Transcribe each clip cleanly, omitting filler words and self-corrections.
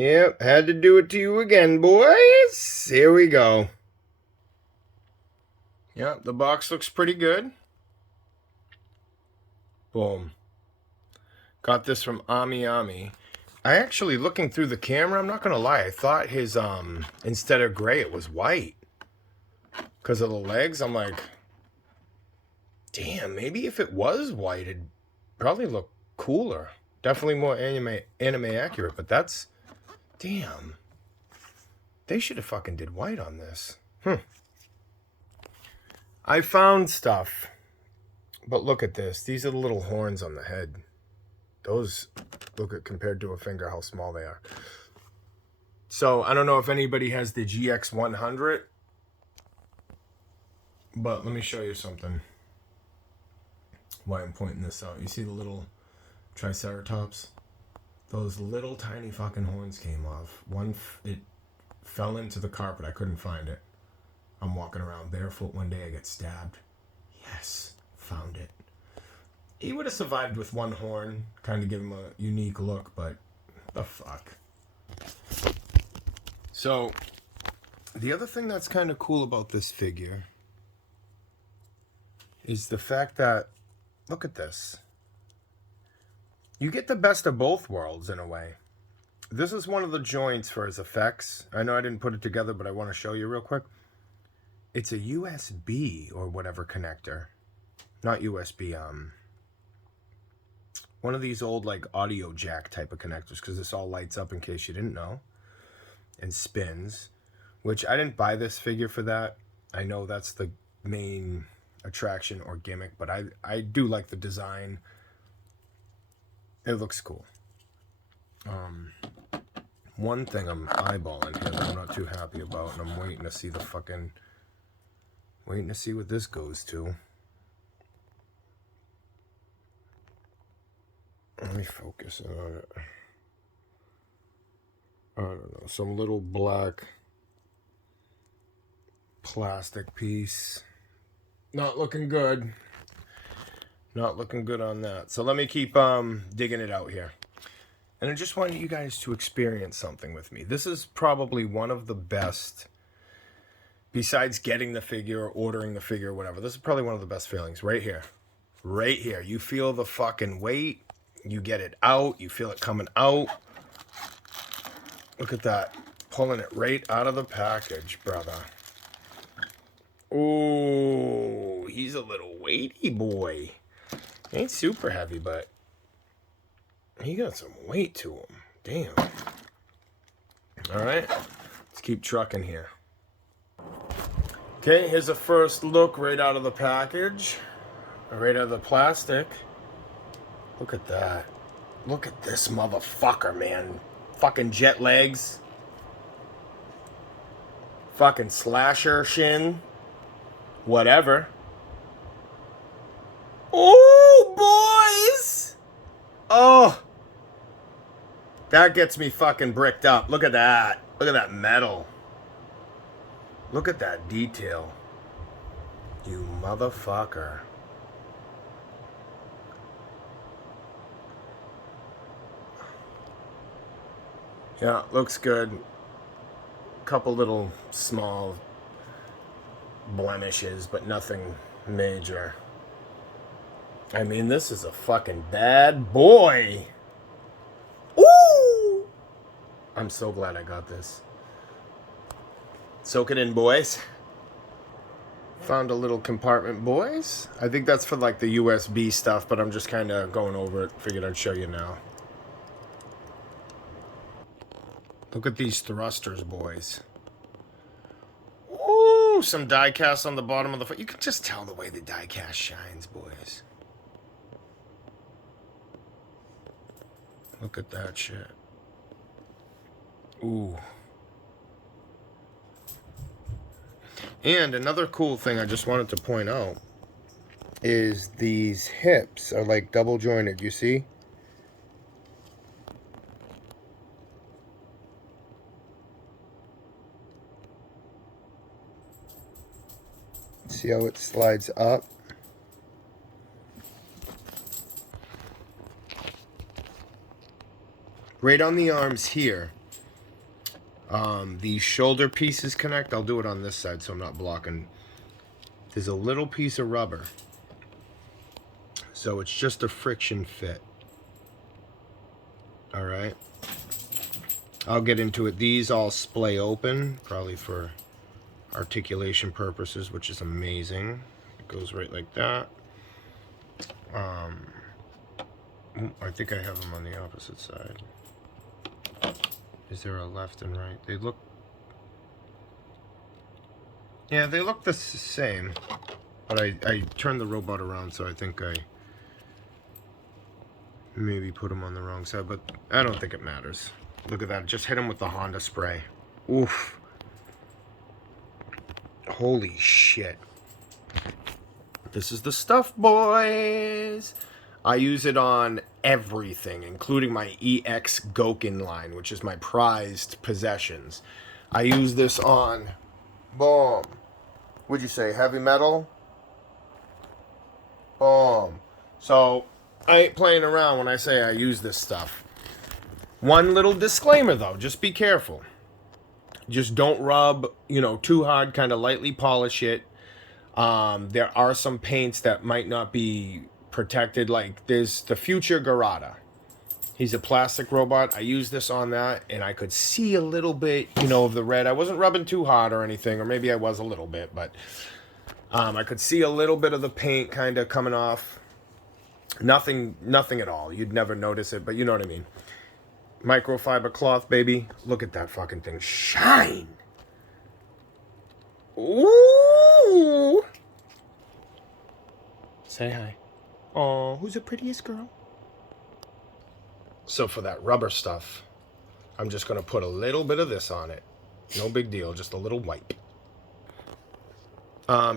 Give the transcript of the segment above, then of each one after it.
Yep, had to do it to you again, boys. Here we go. Yep, the box looks pretty good. Boom. Got this from Ami. I actually, looking through the camera, I'm not going to lie, I thought his, instead of gray, it was white. Because of the legs, I'm like, damn, maybe if it was white, it'd probably look cooler. Definitely more anime accurate, but that's, damn. They should have fucking did white on this. I found stuff, but look at this. These are the little horns on the head. Those, look at, compared to a finger, how small they are. So, I don't know if anybody has the GX100, but let me show you something. Why I'm pointing this out. You see the little Triceratops? Those little tiny fucking horns came off. It fell into the carpet. I couldn't find it. I'm walking around barefoot one day. I get stabbed. Yes, found it. He would have survived with one horn. Kind of give him a unique look, but the fuck. So, the other thing that's kind of cool about this figure is the fact that, look at this. You get the best of both worlds in a way. This is one of the joints for his effects. I know I didn't put it together, but I want to show you real quick. It's a USB or whatever connector. Not USB, one of these old like audio jack type of connectors, because this all lights up in case you didn't know. And spins. Which I didn't buy this figure for that. I know that's the main attraction or gimmick, but I do like the design. It looks cool. One thing I'm eyeballing here that I'm not too happy about, and I'm waiting to see what this goes to. Let me focus on it. I don't know, some little black plastic piece. Not looking good. Not looking good on that. So let me keep digging it out here. And I just wanted you guys to experience something with me. This is probably one of the best, besides getting the figure or ordering the figure or whatever, this is probably one of the best feelings right here. Right here. You feel the fucking weight. You get it out. You feel it coming out. Look at that. Pulling it right out of the package, brother. Oh, he's a little weighty boy. Ain't super heavy, but he got some weight to him. Damn. All right. Let's keep trucking here. Okay, here's a first look right out of the package. Right out of the plastic. Look at that. Look at this motherfucker, man. Fucking jet legs. Fucking slasher shin. Whatever. Oh, boys! Oh. That gets me fucking bricked up. Look at that. Look at that metal. Look at that detail. You motherfucker. Yeah, looks good. Couple little small blemishes, but nothing major. I mean, this is a fucking bad boy. Ooh! I'm so glad I got this. Soak it in, boys. Found a little compartment, boys. I think that's for like the USB stuff, but I'm just kind of going over it. Figured I'd show you now. Look at these thrusters, boys. Ooh, some die cast on the bottom of the foot. You can just tell the way the die cast shines, boys. Look at that shit. Ooh. And another cool thing I just wanted to point out is these hips are like double jointed, you see? See how it slides up? Right on the arms here, These shoulder pieces connect. I'll do it on this side so I'm not blocking. There's a little piece of rubber. So it's just a friction fit. Alright. I'll get into it. These all splay open, probably for articulation purposes, which is amazing. It goes right like that. I think I have them on the opposite side. Is there a left and right? They look... Yeah, they look the same. But I turned the robot around, so I think I maybe put them on the wrong side. But I don't think it matters. Look at that. Just hit him with the Honda spray. Oof. Holy shit. This is the stuff, boys. I use it on everything, including my EX Gokin line, which is my prized possessions. I use this on, boom, would you say heavy metal? Boom. So, I ain't playing around when I say I use this stuff. One little disclaimer, though. Just be careful. Just don't rub, too hard. Kind of lightly polish it. There are some paints that might not be protected. Like, there's the Future Garada. He's a plastic robot. I used this on that, and I could see a little bit, of the red. I wasn't rubbing too hard or anything, or maybe I was a little bit, but I could see a little bit of the paint kind of coming off. Nothing at all. You'd never notice it, but you know what I mean. Microfiber cloth, baby. Look at that fucking thing shine. Ooh. Say hi. Oh, who's the prettiest girl? So for that rubber stuff, I'm just going to put a little bit of this on it. No big deal, just a little wipe.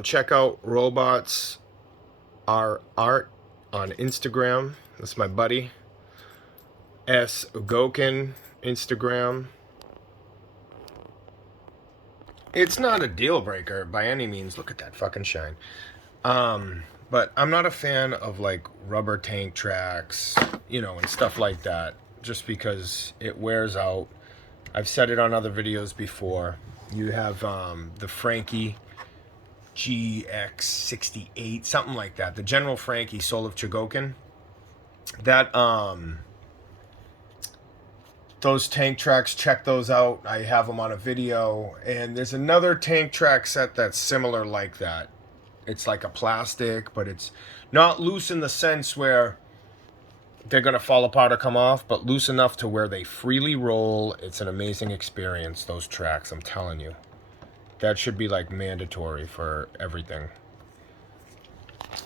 Check out Robots Are Art on Instagram. That's my buddy. S. Gokin, Instagram. It's not a deal breaker by any means. Look at that fucking shine. But I'm not a fan of like rubber tank tracks, and stuff like that, just because it wears out. I've said it on other videos before. You have the Frankie GX68, something like that. The General Frankie Soul of Chogokin. That those tank tracks, check those out. I have them on a video. And there's another tank track set that's similar like that. It's like a plastic, but it's not loose in the sense where they're going to fall apart or come off, but loose enough to where they freely roll. It's an amazing experience, those tracks, I'm telling you. That should be like mandatory for everything.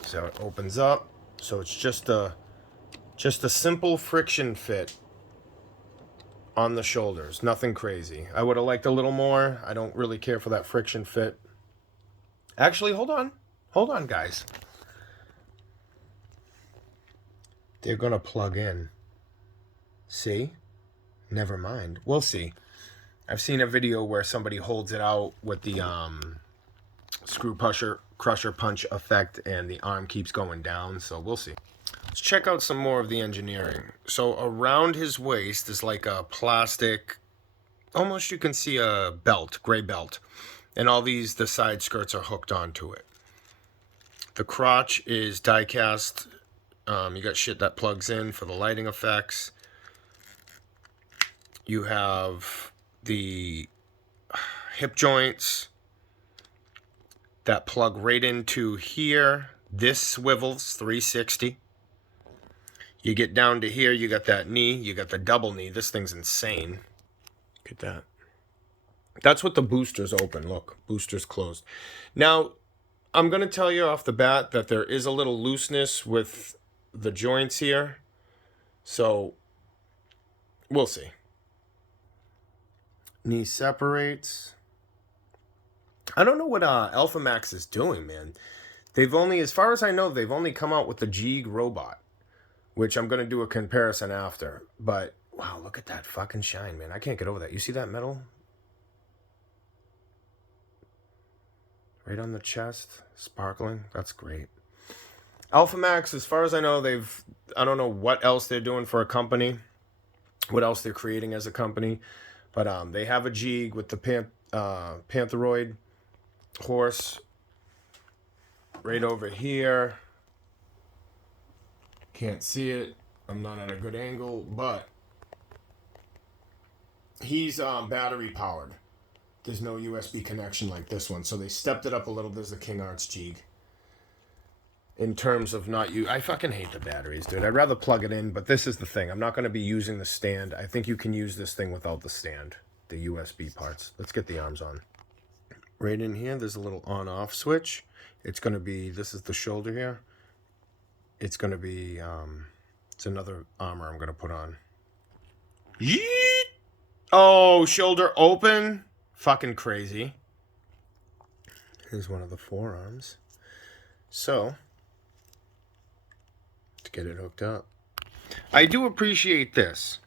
So it opens up. So it's just a simple friction fit on the shoulders. Nothing crazy. I would have liked a little more. I don't really care for that friction fit. Actually, hold on. Hold on, guys. They're going to plug in. See? Never mind. We'll see. I've seen a video where somebody holds it out with the screw crusher punch effect, and the arm keeps going down, so we'll see. Let's check out some more of the engineering. So around his waist is like a plastic, almost you can see a belt, gray belt. And all the side skirts are hooked onto it. The crotch is die cast. You got shit that plugs in for the lighting effects. You have the hip joints that plug right into here. This swivels 360. You get down to here, you got that knee, you got the double knee. This thing's insane. Look at that. That's what the booster's open. Look, booster's closed. Now, I'm going to tell you off the bat that there is a little looseness with the joints here. So, we'll see. Knee separates. I don't know what Alphamax is doing, man. They've only, as far as I know, they've only come out with the Jeeg robot, which I'm going to do a comparison after. But, wow, look at that fucking shine, man. I can't get over that. You see that metal? Right on the chest, sparkling. That's great. Alphamax, as far as I know, I don't know what else they're doing for a company, what else they're creating as a company, But they have a jig with the Pantheroid horse right over here. Can't see it. I'm not at a good angle, but he's battery powered. There's no USB connection like this one, so they stepped it up a little. There's the King Arts jig. In terms of not you, I fucking hate the batteries, dude. I'd rather plug it in, but this is the thing. I'm not going to be using the stand. I think you can use this thing without the stand, the USB parts. Let's get the arms on. Right in here, there's a little on-off switch. It's going to be, this is the shoulder here. It's going to be, it's another armor I'm going to put on. Yeet! Oh, shoulder open. Fucking crazy. Here's one of the forearms. So, to get it hooked up. I do appreciate this.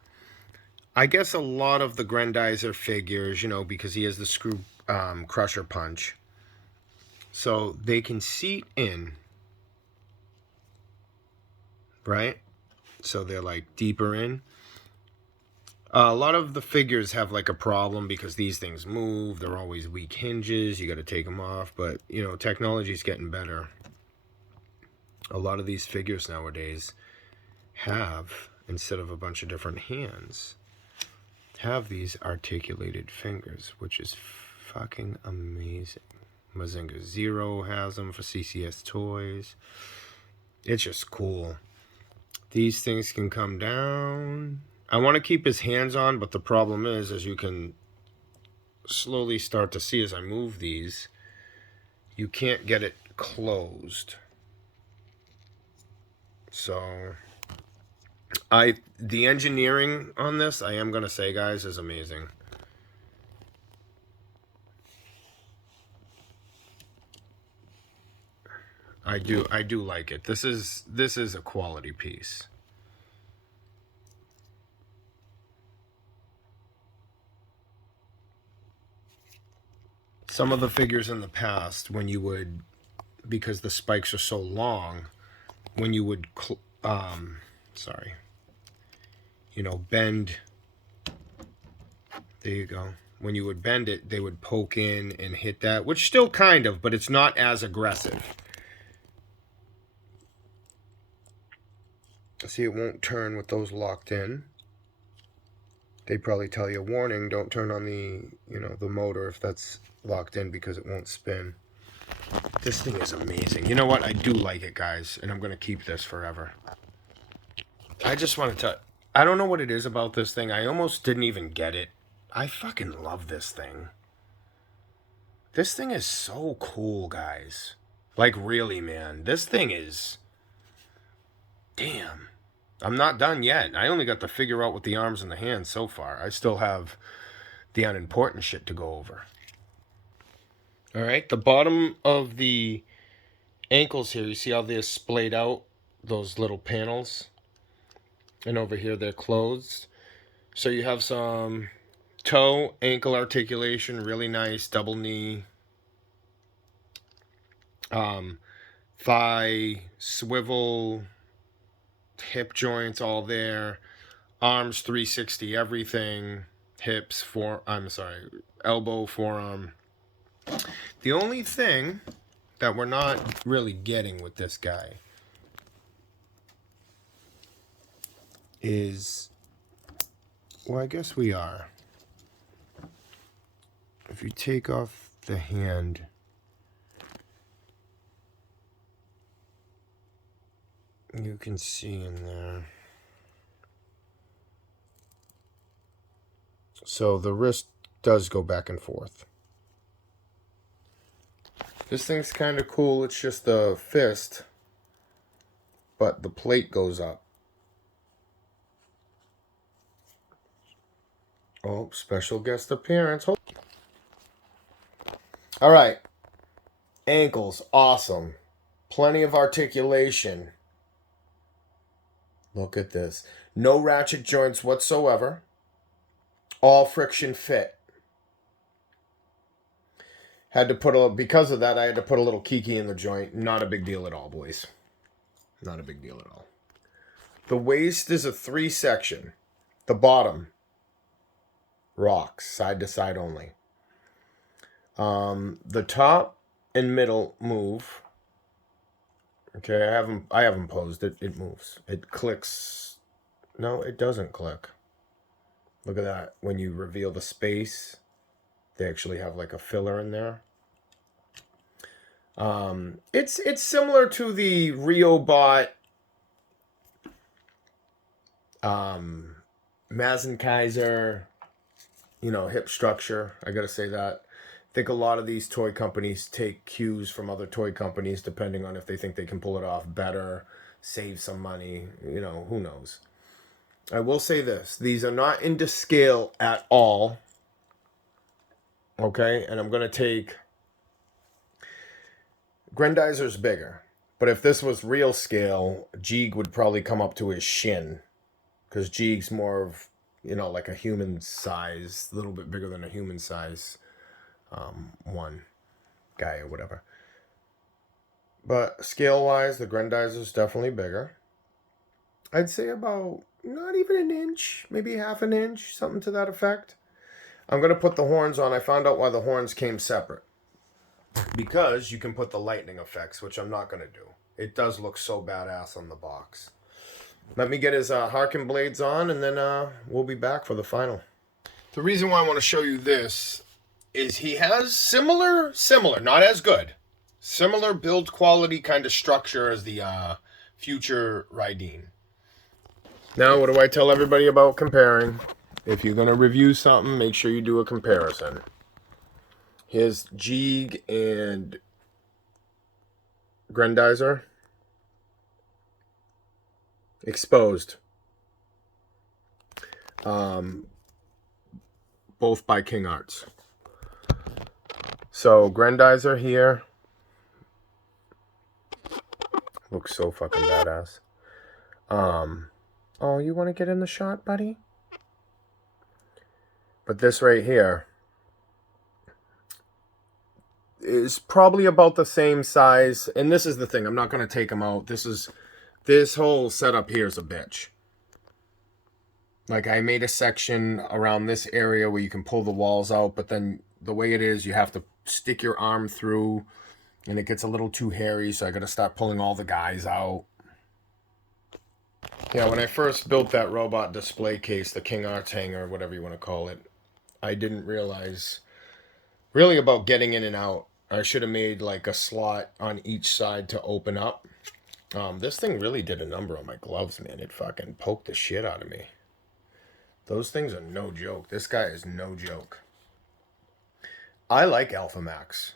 I guess a lot of the Grendizer figures, you know, because he has the screw crusher punch, so they can seat in, right? So they're like deeper in. A lot of the figures have like a problem because these things move. They're always weak hinges. You got to take them off. But, you know, technology's getting better. A lot of these figures nowadays have, instead of a bunch of different hands, have these articulated fingers, which is fucking amazing. Mazinga Zero has them for CCS Toys. It's just cool. These things can come down. I want to keep his hands on, but the problem is, as you can slowly start to see as I move these, you can't get it closed. So, the engineering on this, I am going to say, guys, is amazing. I do like it. This is a quality piece. Some of the figures in the past, when you would, because the spikes are so long, when you would, you know, bend, there you go. When you would bend it, they would poke in and hit that, which still kind of, but it's not as aggressive. See, it won't turn with those locked in. They probably tell you, warning, don't turn on the, you know, the motor if that's locked in because it won't spin. This thing is amazing. You know what? I do like it, guys, and I'm going to keep this forever. I just want to I don't know what it is about this thing. I almost didn't even get it. I fucking love this thing. This thing is so cool, guys. Like, really, man. This thing is... Damn. I'm not done yet. I only got to figure out with the arms and the hands so far. I still have the unimportant shit to go over. Alright, the bottom of the ankles here, you see how they're splayed out? Those little panels? And over here they're closed. So you have some toe, ankle articulation, really nice, double knee. Thigh, swivel, hip joints all there. Arms 360 everything. Hips, elbow, forearm. The only thing that we're not really getting with this guy is, well, I guess we are. If you take off the hand, you can see in there. So the wrist does go back and forth. This thing's kind of cool. It's just the fist, but the plate goes up. Oh, special guest appearance. All right. Ankles, awesome. Plenty of articulation. Look at this. No ratchet joints whatsoever. All friction fit. Had to put because of that, I had to put a little kiki in the joint. Not a big deal at all, boys. Not a big deal at all. The waist is a 3-section. The bottom, rocks, side to side only. The top and middle move. Okay, I haven't posed it. It moves. It clicks. No, it doesn't click. Look at that. When you reveal the space, they actually have like a filler in there. It's similar to the Riobot Mazenkaiser, hip structure. I gotta say that. I think a lot of these toy companies take cues from other toy companies depending on if they think they can pull it off better, save some money, who knows. I will say this. These are not into scale at all. Okay? And I'm going to take... Grendizer's bigger. But if this was real scale, Jeeg would probably come up to his shin. Because Jeeg's more of, like a human size. A little bit bigger than a human size one guy or whatever. But scale-wise, the Grendizer's definitely bigger. I'd say about not even an inch, maybe half an inch, something to that effect. I'm going to put the horns on. I found out why the horns came separate. Because you can put the lightning effects, which I'm not going to do. It does look so badass on the box. Let me get his Harken blades on, and then we'll be back for the final. The reason why I want to show you this is he has similar, not as good, similar build quality kind of structure as the future Raideen. Now, what do I tell everybody about comparing? If you're going to review something, make sure you do a comparison. Here's Jeeg and Grendizer. Exposed. Both by King Arts. So, Grendizer here. Looks so fucking badass. Oh, you want to get in the shot, buddy? But this right here is probably about the same size. And this is the thing. I'm not going to take them out. This whole setup here is a bitch. Like, I made a section around this area where you can pull the walls out. But then the way it is, you have to stick your arm through. And it gets a little too hairy. So I got to start pulling all the guys out. Yeah, when I first built that robot display case, the King Arts hanger, whatever you want to call it, I didn't realize really about getting in and out. I should have made like a slot on each side to open up. This thing really did a number on my gloves, man. It fucking poked the shit out of me. Those things are no joke. This guy is no joke. I like Alphamax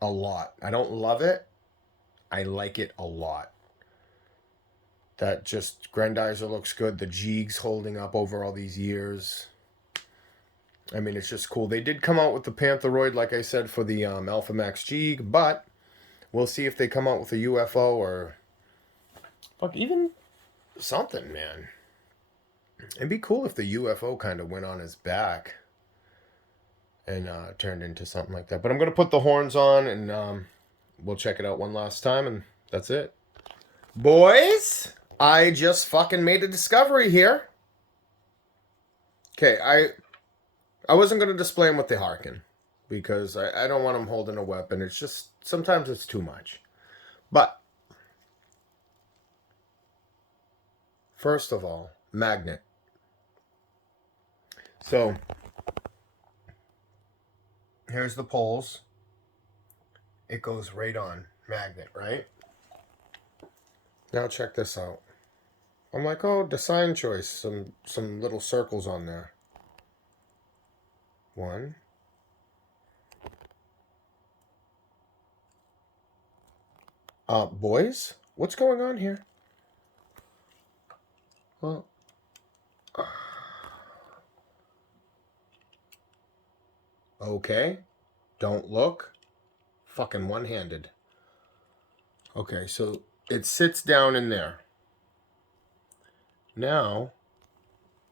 a lot. I don't love it. I like it a lot. That just Grendizer looks good. The Jeeg's holding up over all these years. I mean, it's just cool. They did come out with the Pantheroid, like I said, for the Alphamax Jeeg, but we'll see if they come out with a UFO or fuck, even something, man. It'd be cool if the UFO kind of went on his back and turned into something like that. But I'm going to put the horns on, and we'll check it out one last time, and that's it. Boys, I just fucking made a discovery here. Okay, I wasn't going to display him with the Harken because I don't want him holding a weapon. It's just, sometimes it's too much. But, first of all, magnet. So, here's the poles. It goes right on. Magnet, right? Now check this out. I'm like, oh, design choice. Some little circles on there. 1. Boys? What's going on here? Well, okay. Don't look. Fucking one-handed. Okay, so it sits down in there. Now,